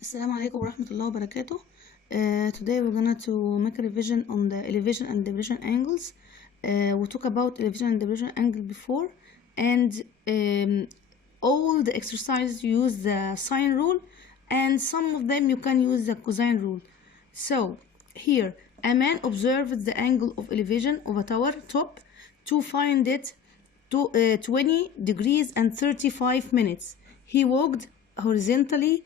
Assalamu alaikum warahmatullahi wabarakatuh. Today we're gonna to make a revision on the elevation and depression angles. We talked about elevation and depression angle before, and all the exercises use the sine rule, and some of them you can use the cosine rule. So here, a man observed the angle of elevation of a tower top to find it to 20 degrees and 35 minutes. He walked horizontally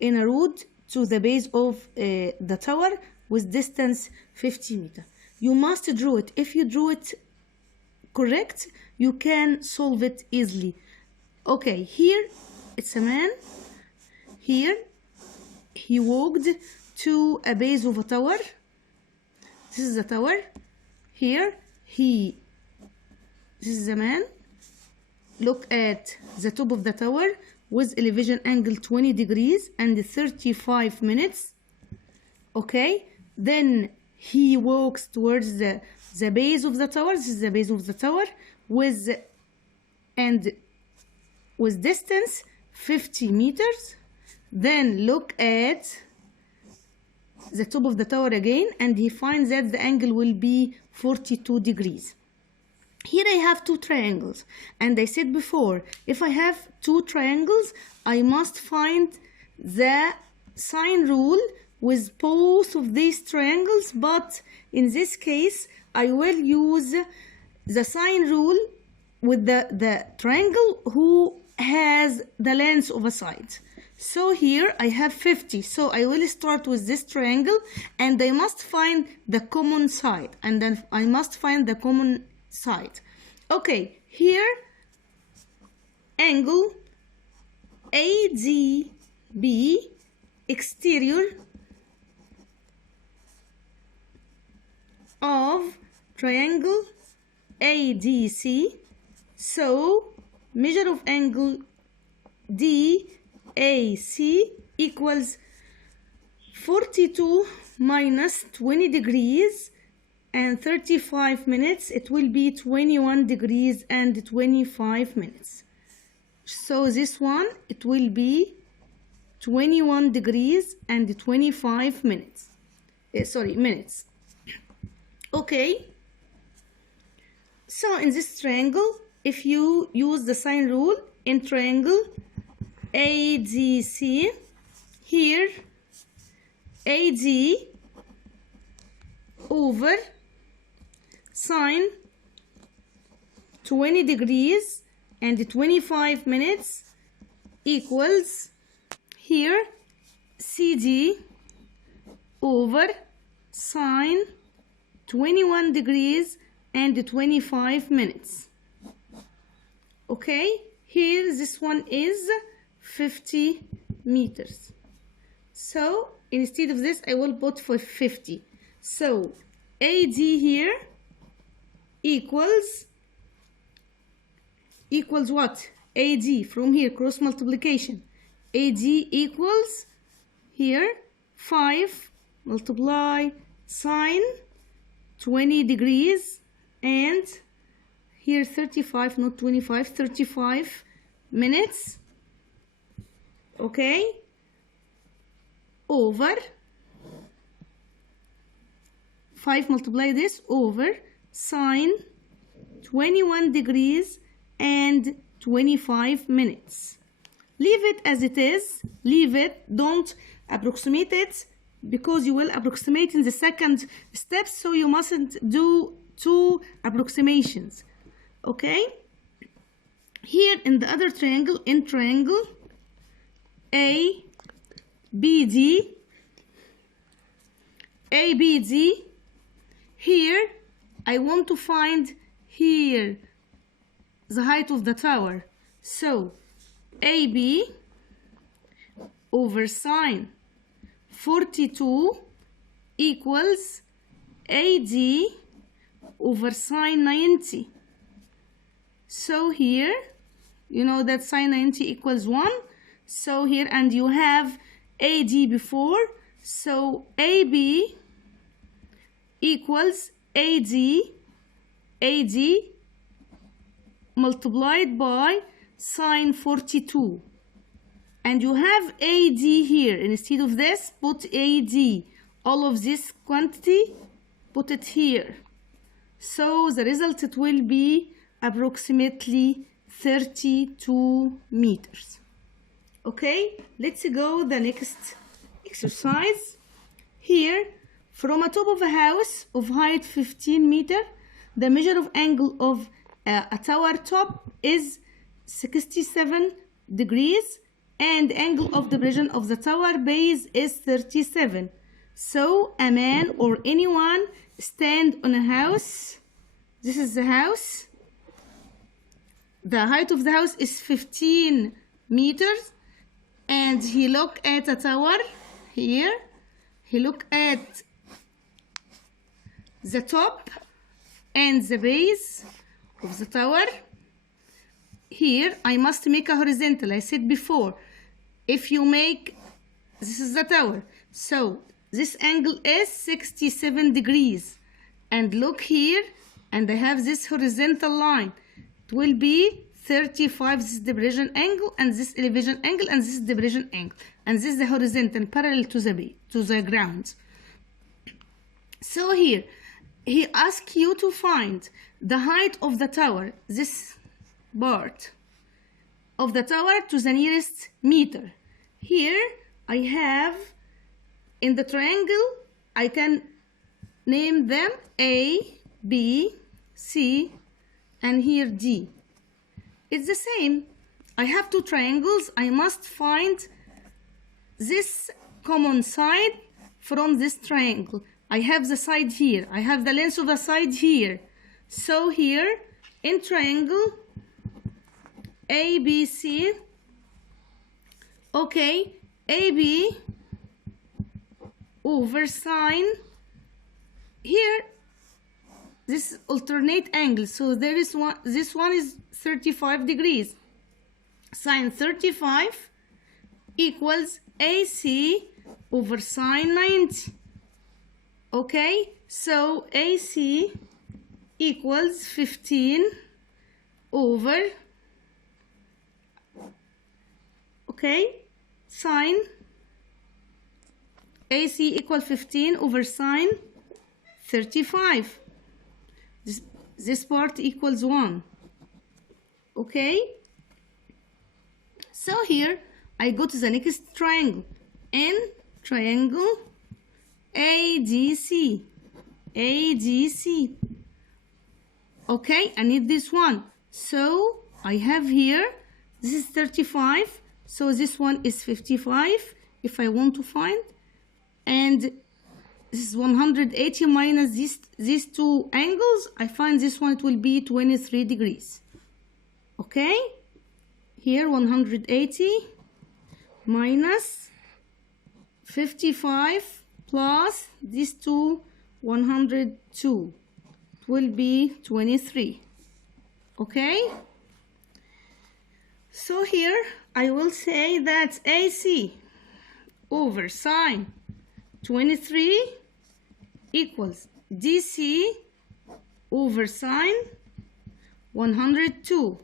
in a road to the base of the tower with distance 50 meters. You must draw it. If you draw it correct, you can solve it easily. Okay, here it's a man. Here he walked to a base of a tower. This is a tower. Here this is a man. Look at the top of the tower with elevation angle 20 degrees and 35 minutes. Okay, then he walks towards the base of the tower. This is the base of the tower with distance 50 meters. Then look at the top of the tower again, and he finds that the angle will be 42 degrees. Here I have two triangles, and I said before, if I have two triangles, I must find the sine rule with both of these triangles, but in this case I will use the sine rule with the triangle who has the length of a side. So here I have 50, so I will start with this triangle, and I must find the common side, and then I must find the common side. Okay, here angle ADB exterior of triangle ADC. So measure of angle DAC equals 42 minus 20 degrees and 35 minutes. It will be 21 degrees and 25 minutes. So this one, it will be 21 degrees and 25 minutes. Minutes. Okay. So in this triangle, if you use the sine rule in triangle ADC, here AD over sine 20 degrees and 25 minutes equals here CD over sine 21 degrees and 25 minutes. Okay, here this one is 50 meters. So instead of this I will put for 50. So AD here equals what? AD from here, cross multiplication. AD equals here 5 multiply sine 20 degrees and here 35, not 25, 35 minutes. Okay, over 5 multiply this over sine 21 degrees and 25 minutes. Leave it as it is. Leave it. Don't approximate it, because you will approximate in the second step, so you mustn't do two approximations. Okay, here in the other triangle, in triangle ABD, here I want to find here the height of the tower. So AB over sine 42 equals AD over sine 90. So here you know that sine 90 equals 1. So here, and you have AD before, so AB equals AD multiplied by sine 42. and you have AD here. Instead of this, put AD. All of this quantity, put it here. So the result, it will be approximately 32 meters. Okay, let's go the next exercise. Here, from a top of a house of height 15 meter, the measure of angle of a tower top is 67 degrees, and angle of depression of the tower base is 37. So a man or anyone stand on a house. This is the house. The height of the house is 15 meters, and he look at a tower here. He look at the top and the base of the tower. Here I must make a horizontal. I said before, if you make, this is the tower, so this angle is 67 degrees, and look here, and I have this horizontal line. It will be 35. This is the depression angle, and this elevation angle, and this is depression angle, and this is the horizontal parallel to the ground. So here he asks you to find the height of the tower, this part of the tower, to the nearest meter. Here I have, in the triangle, I can name them A, B, C, and here D. It's the same. I have two triangles. I must find this common side from this triangle. I have the side here. I have the length of the side here. So here, in triangle ABC, okay, AB over sine, here this alternate angle, so there is one, this one is 35 degrees. Sine 35 equals AC over sine 90. Okay, so AC equals 15 over, okay, sine, AC equals 15 over sine 35. This part equals 1. Okay, so here I go to the next triangle. In triangle ADC, ADC. Okay, I need this one. So I have here, this is 35, so this one is 55 if I want to find, and this is 180 minus these two angles. I find this one, it will be 23 degrees. Okay, here 180 minus 55 plus these two, 102, it will be 23. Okay, so here I will say that AC over sine 23 equals DC over sine 102.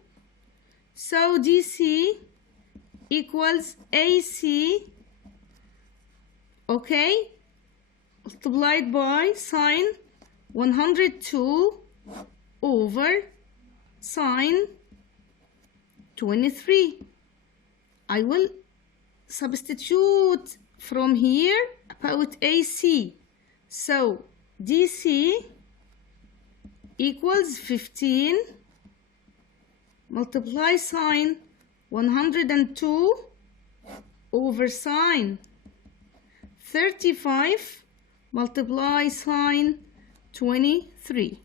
So DC equals AC, okay, multiplied by sine 102 over sine 23. I will substitute from here about AC. So DC equals 15 multiply sine 102 over sine 35 multiply sine 23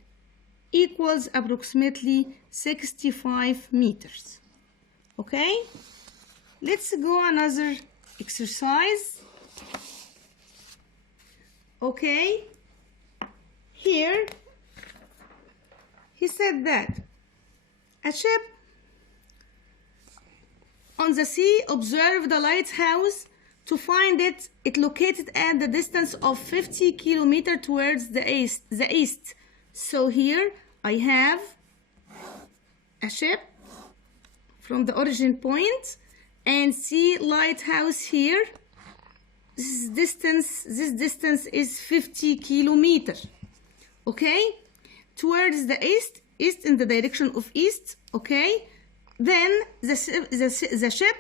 equals approximately 65 meters. Okay, let's go another exercise. Okay, here he said that a ship on the sea observed the lighthouse. To find it, it located at the distance of 50 kilometers towards the east. So here I have a ship from the origin point, and see lighthouse here. This distance is 50 kilometers. Okay, towards the east in the direction of east. Okay, then the ship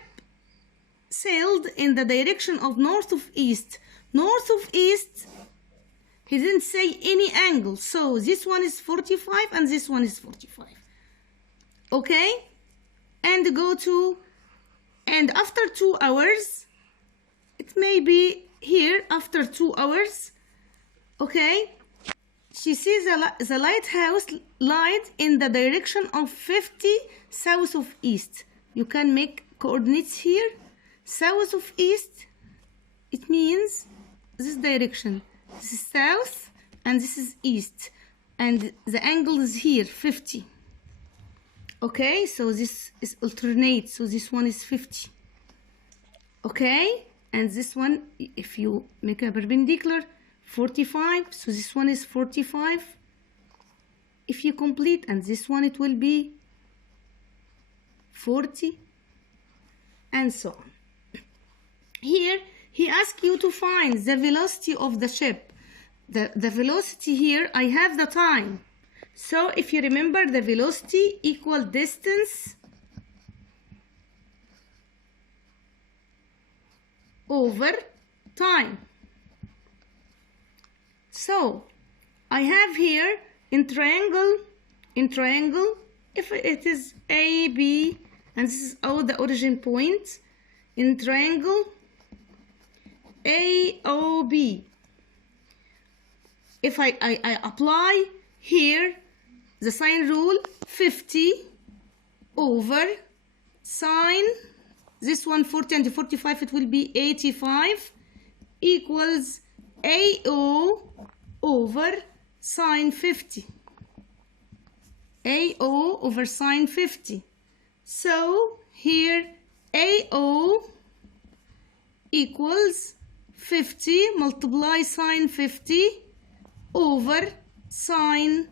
sailed in the direction of north of east. North of east, he didn't say any angle, so this one is 45 and this one is 45. Okay, and after 2 hours, it may be here after 2 hours. Okay, she sees the lighthouse light in the direction of 50 south of east. You can make coordinates here. South of east, it means this direction. This is south and this is east, and the angle is here 50. Okay, so this is alternate, so this one is 50. Okay, and this one, if you make a perpendicular, 45, so this one is 45 if you complete, and this one it will be 40, and so on. Here he asks you to find the velocity of the ship. The velocity here, I have the time. So if you remember, the velocity equal distance over time. So I have here in triangle, if it is A, B, and this is all the origin point, in triangle AOB, if I apply here the sine rule, 50 over sine, this one 40 and 45, it will be 85, equals AO over sine 50. AO over sine 50. So here AO equals 50 multiply sine 50 over sine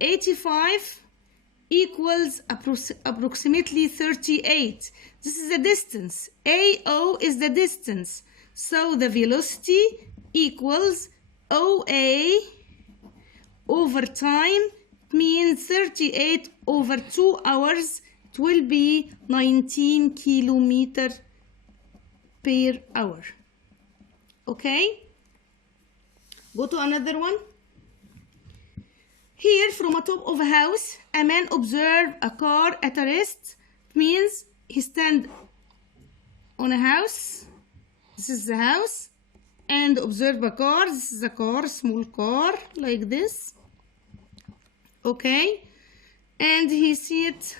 85 equals approximately 38. This is the distance. AO is the distance. So the velocity equals OA over time, means 38 over 2 hours. It will be 19 kilometers per hour. Okay? Go to another one. Here, from a top of a house, a man observed a car at a rest. It means he stand on a house. This is the house. And observe a car. This is a car, small car, like this. Okay? And he see it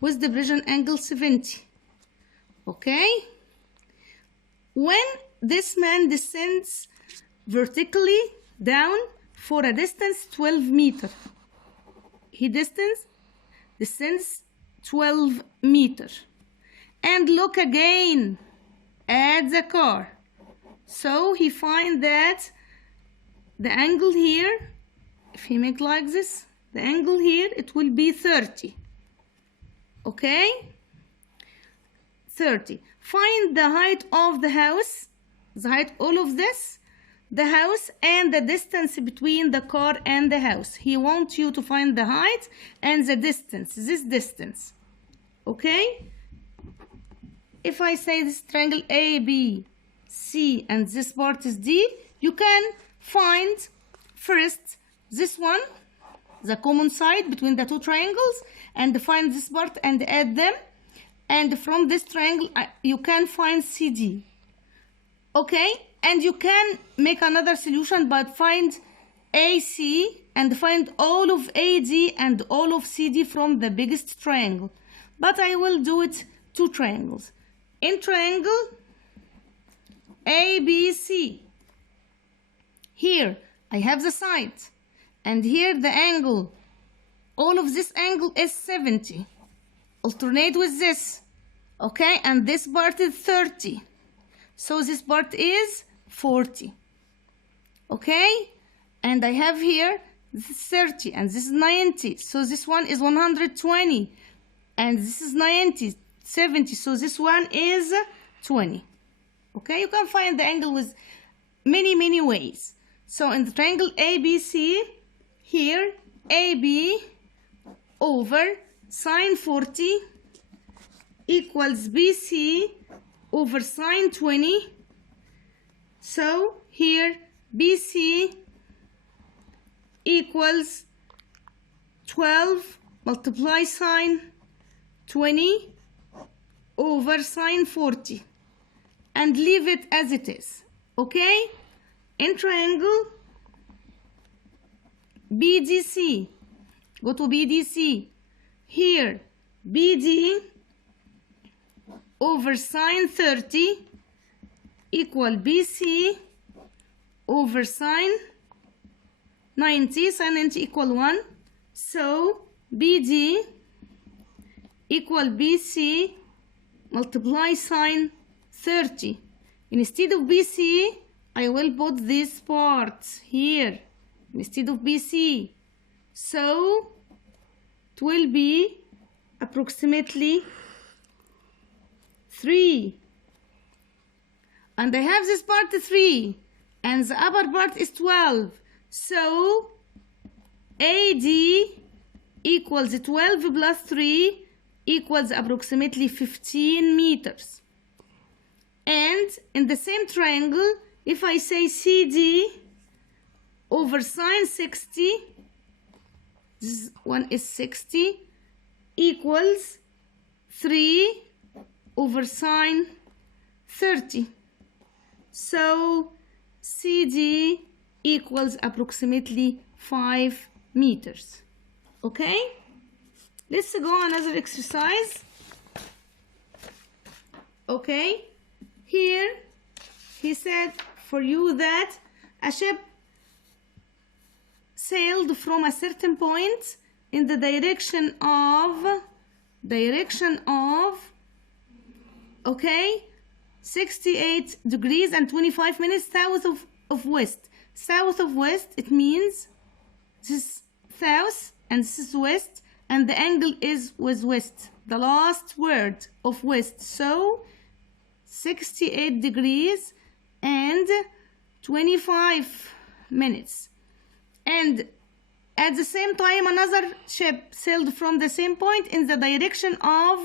with the vision angle 70. Okay? When this man descends vertically down for a distance 12 meters, he descends 12 meters, and look again at the car. So he find that the angle here, if he make like this, the angle here, it will be 30. Okay? 30. Find the height of the house, the height, all of this, the house, and the distance between the car and the house. He wants you to find the height and the distance, this distance. Okay? If I say this triangle A, B, C, and this part is D, you can find first this one, the common side between the two triangles, and find this part and add them. And from this triangle, you can find CD. Okay? And you can make another solution, but find AC and find all of AD and all of CD from the biggest triangle. But I will do it two triangles. In triangle ABC, here I have the side, and here the angle. All of this angle is 70. Alternate with this. Okay, and this part is 30. So this part is 40. Okay, and I have here this is 30 and this is 90. So this one is 120 and this is 90. 70, so this one is 20. Okay, you can find the angle with many ways. So in the triangle ABC, here AB over sine 40 equals BC over sine 20. So here BC equals 12 multiply sine 20 over sine 40 and leave it as it is. Okay, in triangle BDC, go to BDC. Here BD over sine 30 equal BC over sine 90. Sine 90 equal 1. So BD equal BC multiply sine 30. Instead of BC, I will put this part here instead of BC. So it will be approximately 3. And I have this part 3 and the upper part is 12. So AD equals 12 plus 3 equals approximately 15 meters. And in the same triangle, if I say CD over sine 60, this one is 60, equals 3 over sine 30. So CD equals approximately 5 meters. Okay, let's go another exercise. Okay, here he said for you that a ship sailed from a certain point in the direction of okay 68 degrees and 25 minutes south of west. South of west, it means this is south and this is west, and the angle is with west, the last word of west. So 68 degrees and 25 minutes. And at the same time, another ship sailed from the same point in the direction of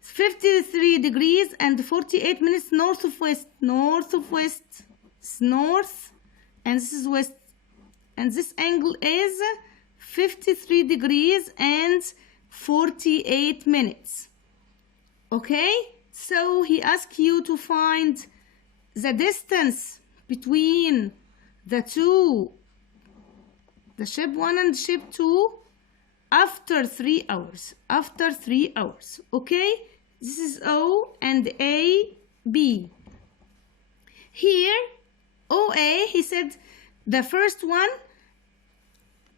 53 degrees and 48 minutes north of west. North of west is north and this is west, and this angle is 53 degrees and 48 minutes. Okay, so he asks you to find the distance between the two, the ship 1 and ship 2, after 3 hours. After 3 hours. Okay, this is O and A, B. Here OA, he said the first one,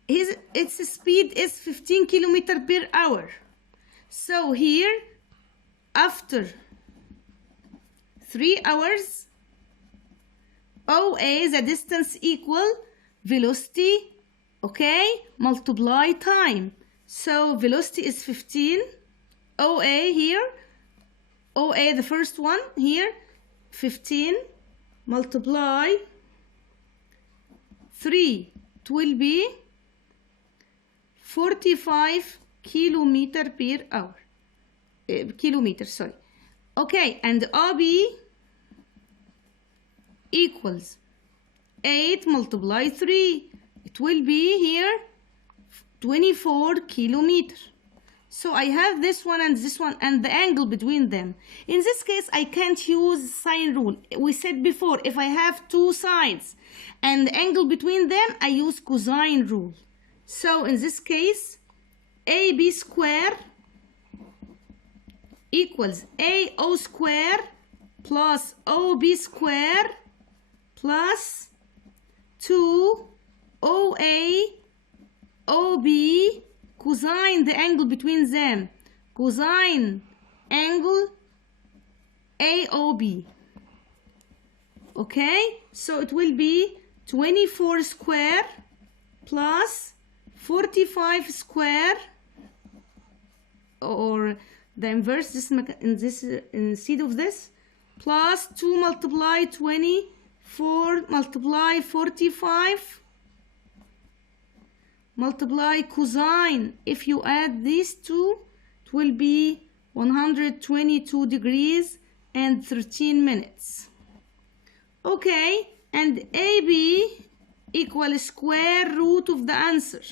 its speed is 15 kilometers per hour. So here after 3 hours, OA, the distance equal velocity, okay, multiply time. So velocity is 15. OA here, OA the first one here, 15 multiply 3, it will be 45 kilometer per hour. Kilometers, sorry. Okay, and OB equals 8 multiply 3. It will be here 24 kilometers. So I have this one and this one and the angle between them. In this case, I can't use sine rule. We said before, if I have two sides and the angle between them, I use cosine rule. So in this case, AB square equals AO square plus OB square plus 2OA OB cosine the angle between them, cosine angle AOB. Okay, so it will be 24 square plus 45 square, or the inverse instead of this, plus 2 multiply 24 multiply 45 multiply cosine. If you add these two, it will be 122 degrees and 13 minutes. Okay, and AB equal square root of the answer.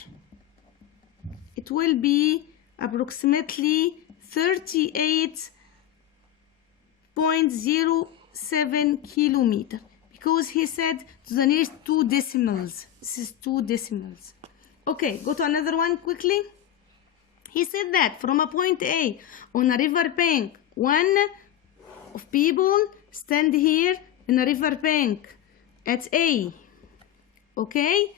It will be approximately 38.07 kilometer, because he said to the nearest 2 decimals. This is 2 decimals. Okay, go to another one quickly. He said that from a point A on a river bank, one of people stand here in a river bank at A. Okay,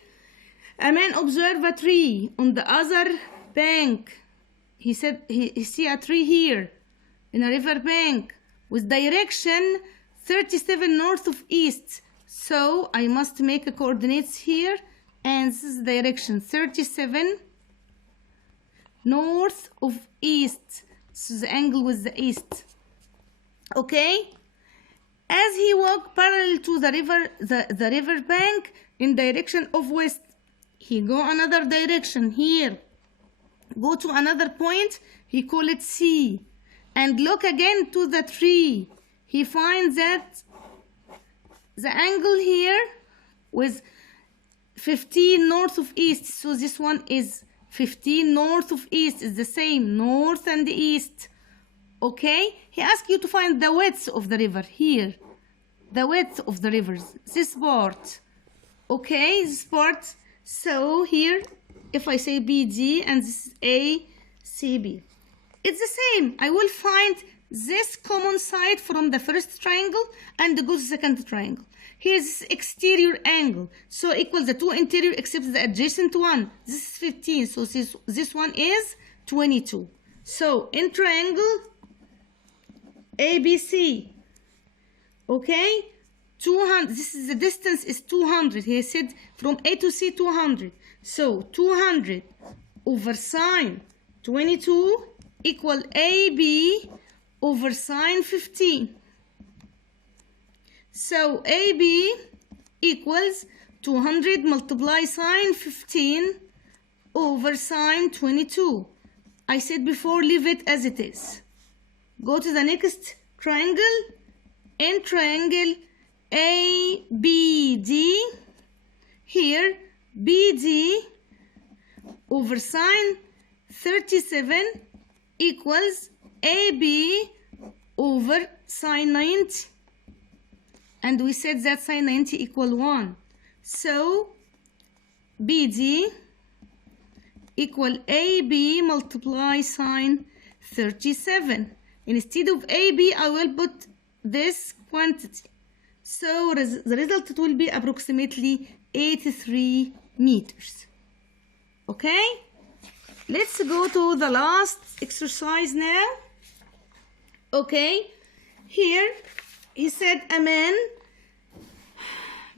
a man observe a tree on the other bank. He said he see a tree here in a river bank with direction 37 north of east. So I must make a coordinates here, and this is direction 37 north of east. So the angle with the east. Okay, as he walked parallel to the river bank in direction of west, he go another direction here, go to another point, he call it C, and look again to the tree. He finds that the angle here with 15 north of east, so this one is 15 north of east, is the same, north and east. Okay, he asks you to find the width of the river here, the width of the rivers, this part. Okay, this part. So here, if I say BD and this is ACB, it's the same. I will find this common side from the first triangle and go to the second triangle. Here's this exterior angle, so equals the two interior except the adjacent one. This is 15, so this one is 22. So in triangle ABC, okay, 200, this is the distance is 200. He said from A to C 200. So 200 over sine 22 equal AB over sine 15. So AB equals 200 multiply sine 15 over sine 22. I said before, leave it as it is. Go to the next triangle. In triangle ABD, here BD over sine 37 equals AB over sine 90. And we said that sine 90 equal 1. So BD equal AB multiply sine 37. Instead of AB, I will put this quantity. So the result will be approximately 83 meters. Okay? Let's go to the last exercise now. Okay? Here, he said a man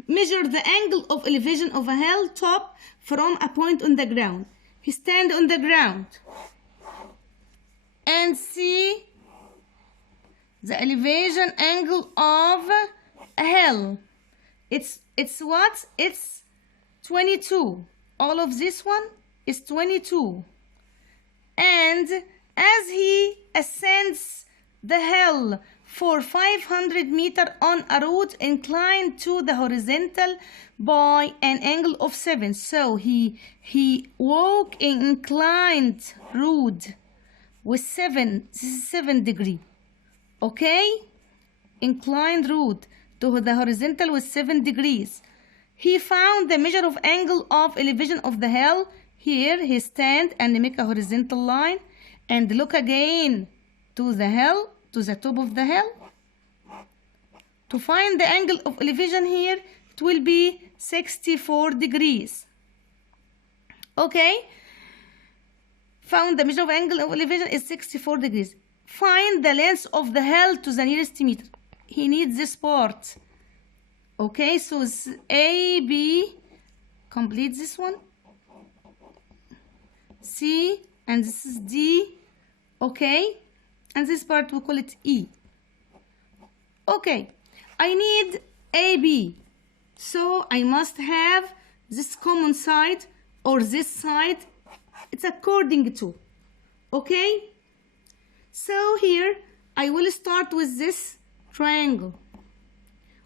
measured the angle of elevation of a hilltop from a point on the ground. He stand on the ground and see the elevation angle of a hill. It's what? It's 22. All of this one is 22. And as he ascends the hill for 500 meters on a road inclined to the horizontal by an angle of 7. So he walk in inclined road with 7. This is 7 degree. Okay? Inclined road to the horizontal with 7 degrees. He found the measure of angle of elevation of the hill. Here he stand and make a horizontal line and look again to the hill, to the top of the hill. To find the angle of elevation here, it will be 64 degrees. Okay? Found the measure of angle of elevation is 64 degrees. Find the length of the hill to the nearest meter. He needs this part. Okay, so it's A, B, complete this one. C, and this is D. Okay, and this part we call it E. Okay, I need AB, so I must have this common side or this side. It's according to. Okay, so here I will start with this triangle.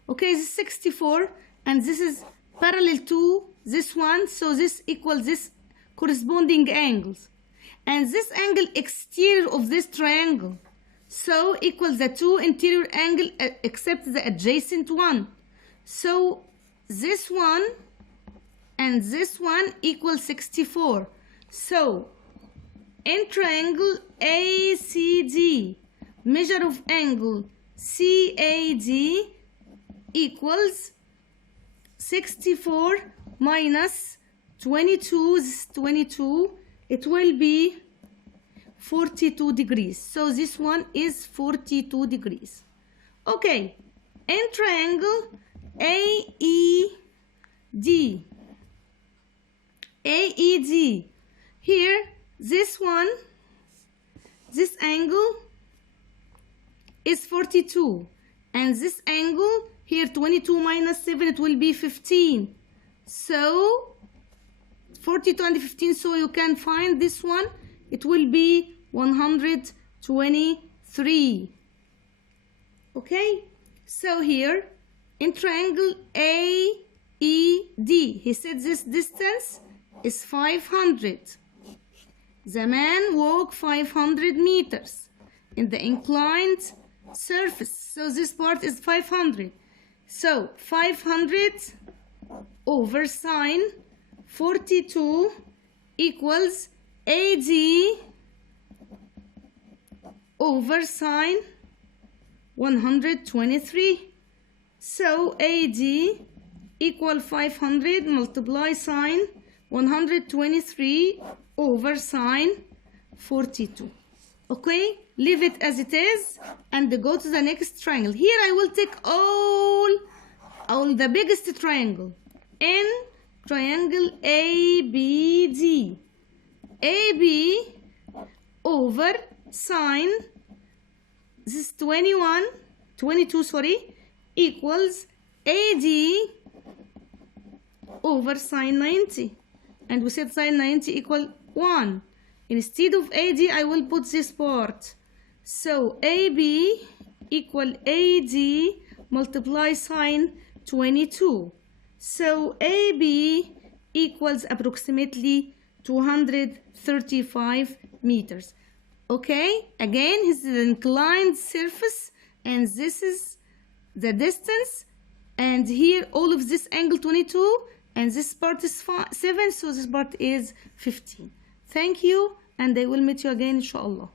Okay, this is 64 and this is parallel to this one, so this equals this corresponding angles, and this angle exterior of this triangle so equals the two interior angle except the adjacent one. So this one and this one equals 64. So in triangle ACD, measure of angle CAD equals 64 minus 22, this is 22, it will be 42 degrees. So this one is 42 degrees. Okay, in triangle AED, here this one, this angle is 42, and this angle here 22 minus 7, it will be 15. So 42 and 15, so you can find this one, it will be 123. Okay, so here in triangle AED, he said this distance is 500. The man walked 500 meters in the inclined surface, so this part is 500. So 500 over sine 42 equals AD over sine 123. So AD equal 500 multiply sine 123 over sine 42. Okay, leave it as it is and go to the next triangle. Here I will take all the biggest triangle. In triangle ABD, AB over sine, this is 22 equals AD over sine 90, and we said sine 90 equal 1. Instead of AD I will put this part, so AB equal AD multiply sine 22, so AB equals approximately 235 meters. Okay, again this is an inclined surface and this is the distance, and here all of this angle 22 and this part is 7, so this part is 15. Thank you, and I will meet you again inshallah.